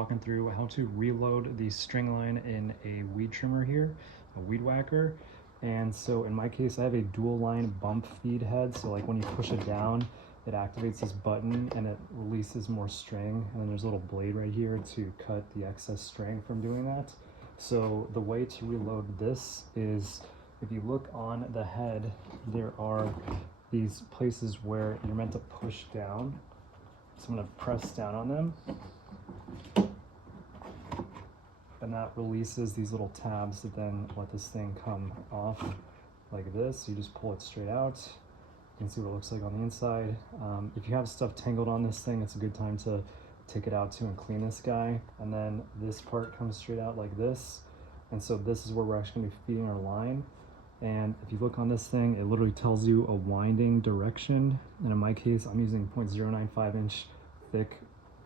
walking through how to reload the string line in a weed trimmer here, a weed whacker. And so in my case, I have a dual line bump feed head. So like when you push it down, it activates this button and it releases more string. And then there's a little blade right here to cut the excess string from doing that. So the way to reload this is, if you look on the head, there are these places where you're meant to push down. So I'm gonna press down on them. And that releases these little tabs that then let this thing come off like this. You just pull it straight out. You can see what it looks like on the inside. If you have stuff tangled on this thing, it's a good time to take it out too and clean this guy. And then this part comes straight out like this. And so this is where we're actually gonna be feeding our line. And if you look on this thing, it literally tells you a winding direction. And in my case, I'm using 0.095 inch thick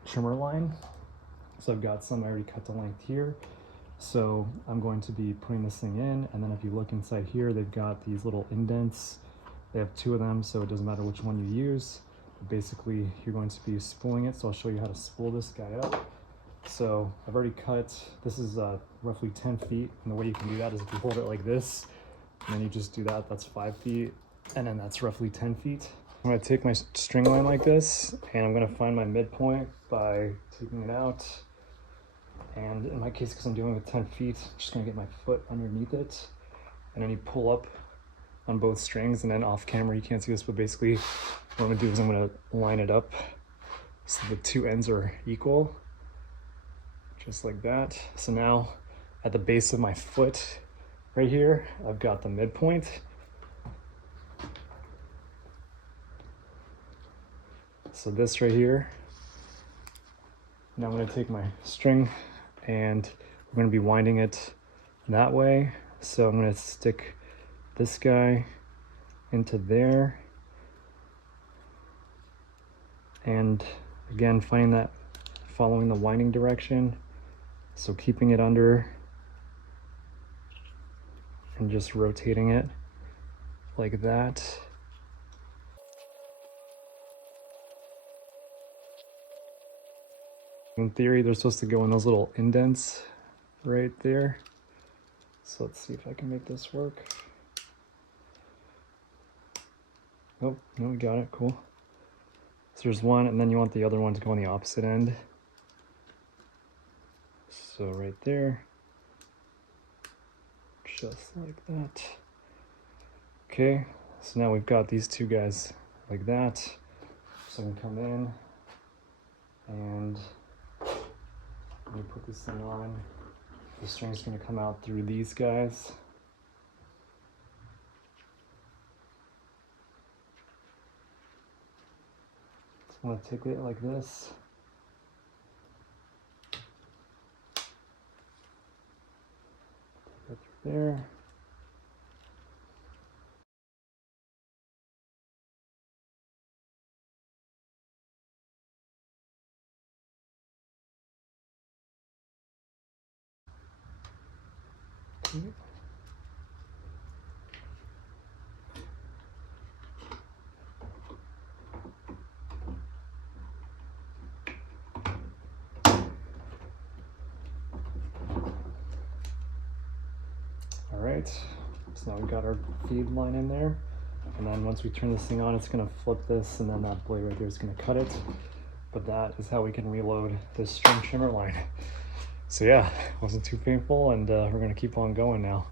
trimmer line. So I've got some I already cut to length here. So I'm going to be putting this thing in. And then if you look inside here, they've got these little indents. They have 2 of them, so it doesn't matter which one you use. But basically, you're going to be spooling it. So I'll show you how to spool this guy up. So I've already cut, this is roughly 10 feet. And the way you can do that is if you hold it like this, and then you just do that, that's 5 feet. And then that's roughly 10 feet. I'm gonna take my string line like this, and I'm gonna find my midpoint by taking it out. And in my case, because I'm dealing with 10 feet, I'm just gonna get my foot underneath it. And then you pull up on both strings, and then off camera, you can't see this, but basically what I'm gonna do is I'm gonna line it up so the 2 ends are equal, just like that. So now at the base of my foot right here, I've got the midpoint. So this right here. Now I'm gonna take my string and we're gonna be winding it that way. So I'm gonna stick this guy into there. And again, finding that, following the winding direction. So keeping it under and just rotating it like that. In theory, they're supposed to go in those little indents right there. So let's see if I can make this work. Oh, no, we got it, cool. So there's one, and then you want the other one to go on the opposite end. So right there, just like that. Okay, so now we've got these 2 guys like that. So I can come in and when you put this thing on, the string's gonna come out through these guys. So I'm gonna take it like this. Take it through there. Okay. All right, so now we've got our feed line in there. And then once we turn this thing on, it's gonna flip this, and then that blade right there is gonna cut it. But that is how we can reload this string trimmer line. So yeah, it wasn't too painful, and we're gonna keep on going now.